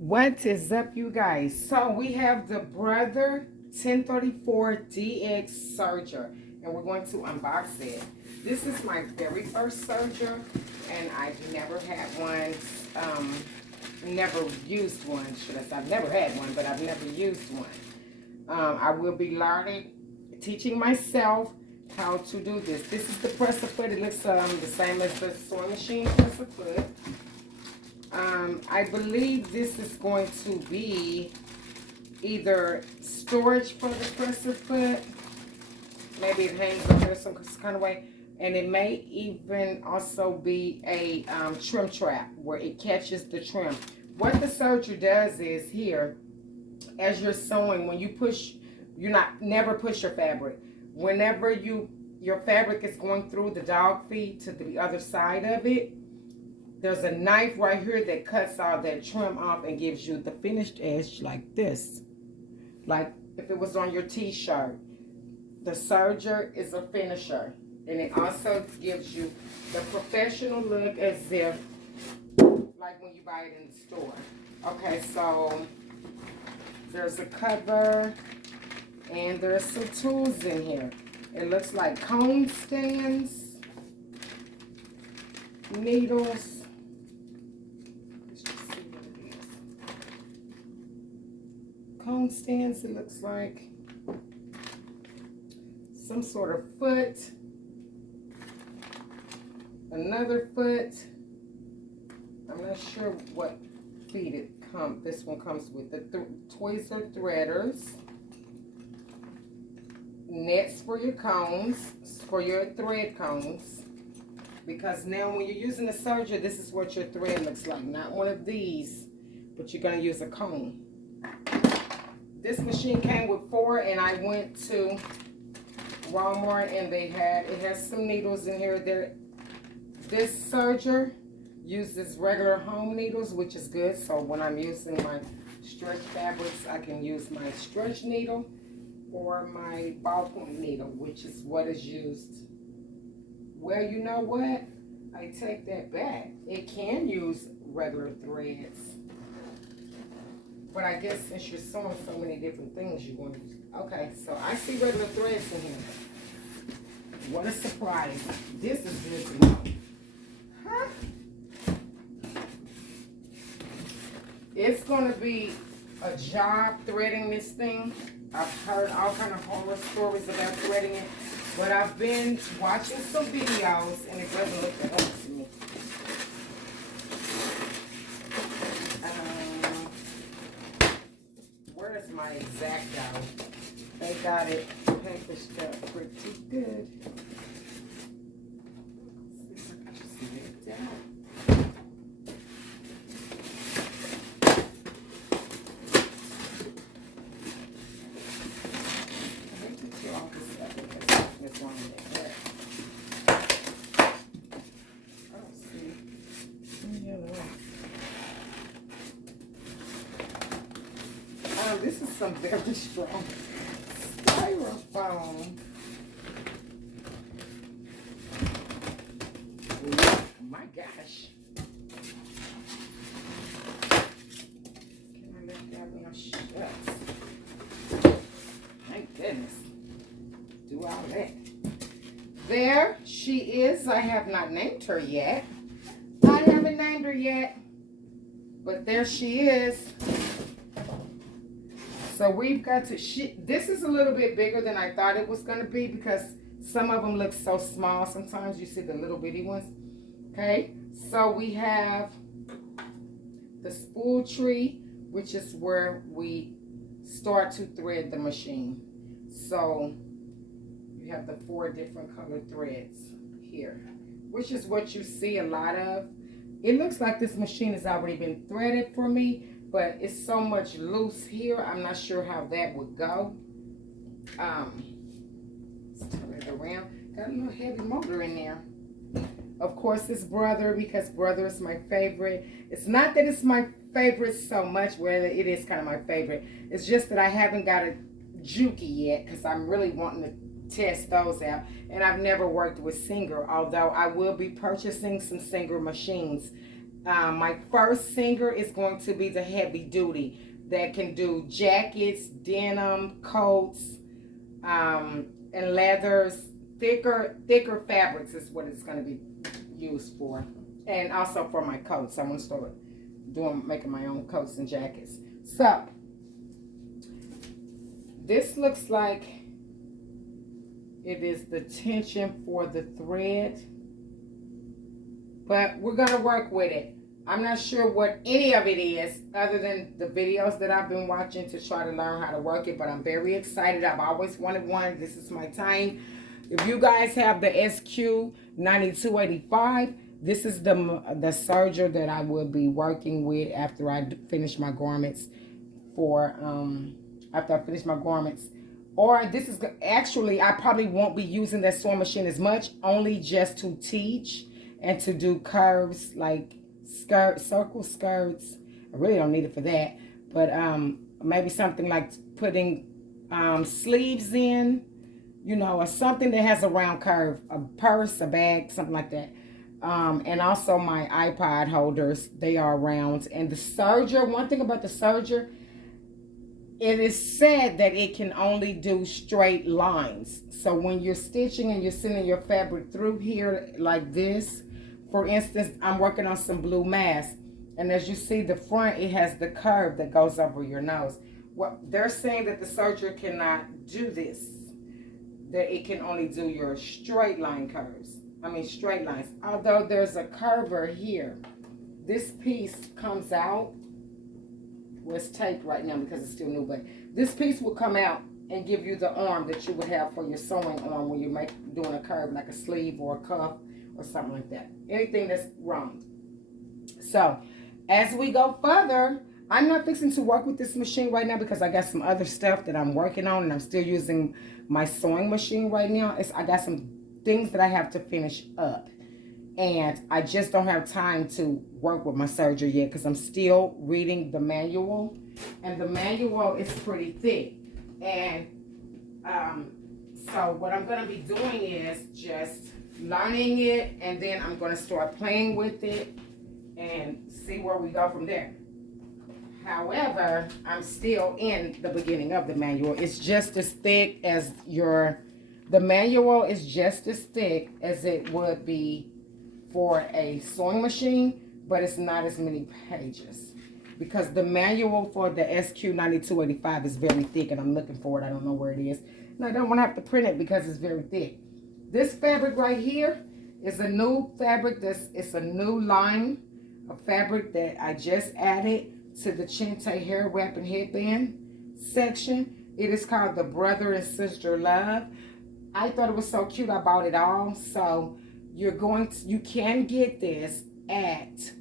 What is up, you guys? So we have the Brother 1034 DX Serger, and we're going to unbox it. This is my very first Serger, and I've never had one, never used one, should I say. I've never had one, but I've never used one. I will be teaching myself how to do this. This is the press-a-foot. It looks the same as the sewing machine press-a-foot. I believe this is going to be either storage for the press-a-foot. Maybe it hangs up there some kind of way. And it may even also be a trim trap where it catches the trim. What the serger does is here, as you're sewing, when you push, never push your fabric. Whenever your fabric is going through the dog feed to the other side of it, there's a knife right here that cuts all that trim off and gives you the finished edge like this. Like if it was on your t-shirt. The serger is a finisher. And it also gives you the professional look as if, like when you buy it in the store. Okay, so there's a cover and there's some tools in here. It looks like comb stands, needles. Comb stands, it looks like some sort of foot, another foot. I'm not sure what feet this one comes with. The tweezer threaders, nets for your combs, for your thread combs, because now when you're using a serger, this is what your thread looks like. Not one of these, but you're going to use a comb. This machine came with 4, and I went to Walmart and it has some needles in here. This serger uses regular home needles, which is good. So when I'm using my stretch fabrics, I can use my stretch needle or my ballpoint needle, which is what is used. Well, you know what? I take that back. It can use regular threads. But I guess since you're sewing so many different things, you want to use. Okay, so I see regular threads in here. What a surprise. This is good to know. Huh? It's going to be a job threading this thing. I've heard all kind of horror stories about threading it. But I've been watching some videos and it doesn't look that hard to me. Where's my X-Acto? They got it packaged up pretty good. Let's see if I can just lay it down. I hate to tear all this up because it's on the hair. I don't see any other way. This is some very strong styrofoam. Oh my gosh. Can I let that one shut? Thank goodness. Do all that. There she is. I have not named her yet. I haven't named her yet. But there she is. So we've got to, this is a little bit bigger than I thought it was going to be because some of them look so small. Sometimes you see the little bitty ones. Okay, so we have the spool tree, which is where we start to thread the machine. So you have the 4 different colored threads here, which is what you see a lot of. It looks like this machine has already been threaded for me. But it's so much loose here. I'm not sure how that would go. Let's turn it around. Got a little heavy motor in there. Of course, it's Brother because Brother is my favorite. It's not that it's my favorite so much. Well, it is kind of my favorite. It's just that I haven't got a Juki yet because I'm really wanting to test those out. And I've never worked with Serger, although I will be purchasing some Serger machines My first singer is going to be the heavy duty that can do jackets, denim, coats, and leathers. Thicker fabrics is what it's going to be used for. And also for my coats. I'm going to start making my own coats and jackets. So, this looks like it is the tension for the thread. But we're going to work with it. I'm not sure what any of it is other than the videos that I've been watching to try to learn how to work it. But I'm very excited. I've always wanted one. This is my time. If you guys have the SQ9285, this is the serger that I will be working with after I finish my garments. After I finish my garments. Or this is actually, I probably won't be using that sewing machine as much, only just to teach and to do curves like circle skirts. I really don't need it for that, but maybe something like putting sleeves in, you know, or something that has a round curve, a purse, a bag, something like that. And also my iPod holders, they are round. And the serger, one thing about the serger, it is said that it can only do straight lines. So when you're stitching and you're sending your fabric through here like this, for instance, I'm working on some blue mask. And as you see, the front, it has the curve that goes over your nose. Well, they're saying that the serger cannot do this. That it can only do your straight line curves. Straight lines. Although there's a curver here. This piece comes out. Well, it's taped right now because it's still new, but this piece will come out and give you the arm that you would have for your sewing arm when you're doing a curve like a sleeve or a cuff or something like that. Anything that's wrong. So, as we go further, I'm not fixing to work with this machine right now because I got some other stuff that I'm working on and I'm still using my sewing machine right now. I got some things that I have to finish up. And I just don't have time to work with my serger yet because I'm still reading the manual. And the manual is pretty thick. And so what I'm going to be doing is just learning it. And then I'm going to start playing with it and see where we go from there. However, I'm still in the beginning of the manual. It's just as thick as the manual is just as thick as it would be for a sewing machine, but it's not as many pages because the manual for the SQ9285 is very thick and I'm looking for it. I don't know where it is. And I don't want to have to print it because it's very thick. This fabric right here is a new fabric. It's a new line of fabric that I just added to the Chente hair wrap and headband section. It is called the Brother and Sister Love. I thought it was so cute. I bought it all. So you can get this at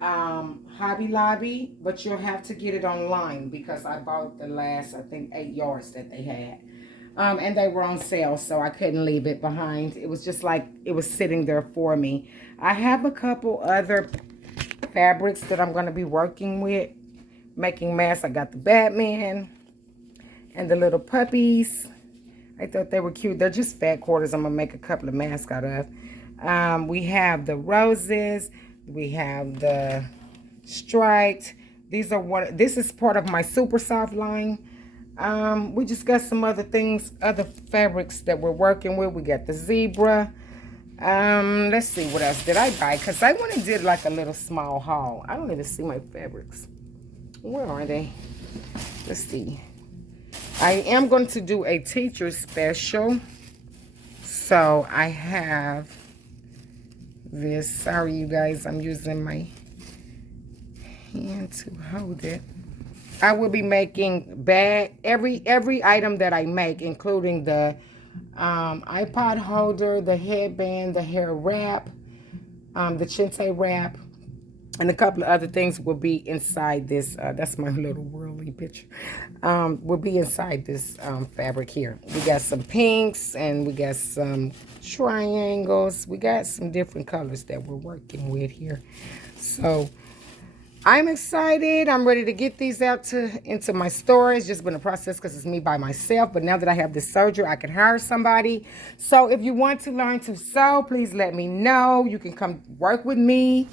Hobby Lobby, but you'll have to get it online because I bought the last, I think, 8 yards that they had. And they were on sale, so I couldn't leave it behind. It was just like it was sitting there for me. I have a couple other fabrics that I'm going to be working with, making masks. I got the Batman and the little puppies. I thought they were cute. They're just fat quarters I'm going to make a couple of masks out of. We have the roses. We have the striped. This is part of my super soft line. We just got some other things, other fabrics that we're working with. We got the zebra. Let's see, what else did I buy? Because I went and did like a little small haul. I don't even see my fabrics. Where are they? Let's see. I am going to do a teacher special. So I have this. Sorry, you guys. I'm using my hand to hold it. I will be making every item that I make, including the iPod holder, the headband, the hair wrap, the Chente wrap, and a couple of other things will be inside this. That's my little whirly picture. Will be inside this fabric here. We got some pinks and we got some triangles. We got some different colors that we're working with here. So I'm excited. I'm ready to get these out into my store. It's just been a process because it's me by myself. But now that I have this serger, I can hire somebody. So if you want to learn to sew, please let me know. You can come work with me.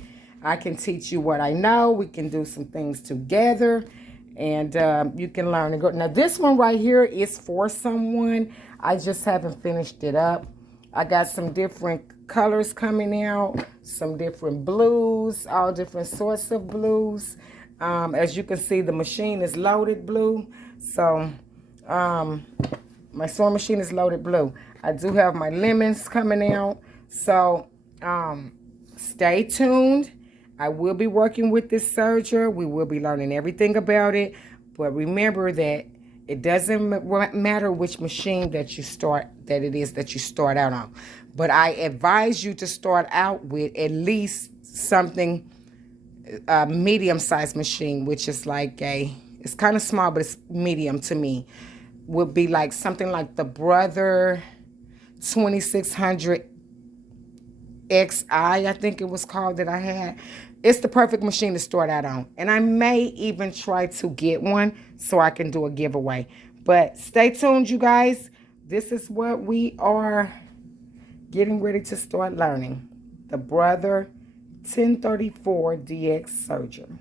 I can teach you what I know. We can do some things together, and you can learn and go. Now, this one right here is for someone. I just haven't finished it up. I got some different colors coming out, some different blues, all different sorts of blues. As you can see, the machine is loaded blue. So, my sewing machine is loaded blue. I do have my lemons coming out. So, stay tuned. I will be working with this serger. We will be learning everything about it. But remember that it doesn't matter which machine that you start out on. But I advise you to start out with at least something, a medium-sized machine, which is like it's kind of small, but it's medium to me. Would be like something like the Brother 2600 XI, I think it was called, that I had. It's the perfect machine to start out on. And I may even try to get one so I can do a giveaway. But stay tuned, you guys. This is what we are getting ready to start learning. The Brother 1034 DX Serger.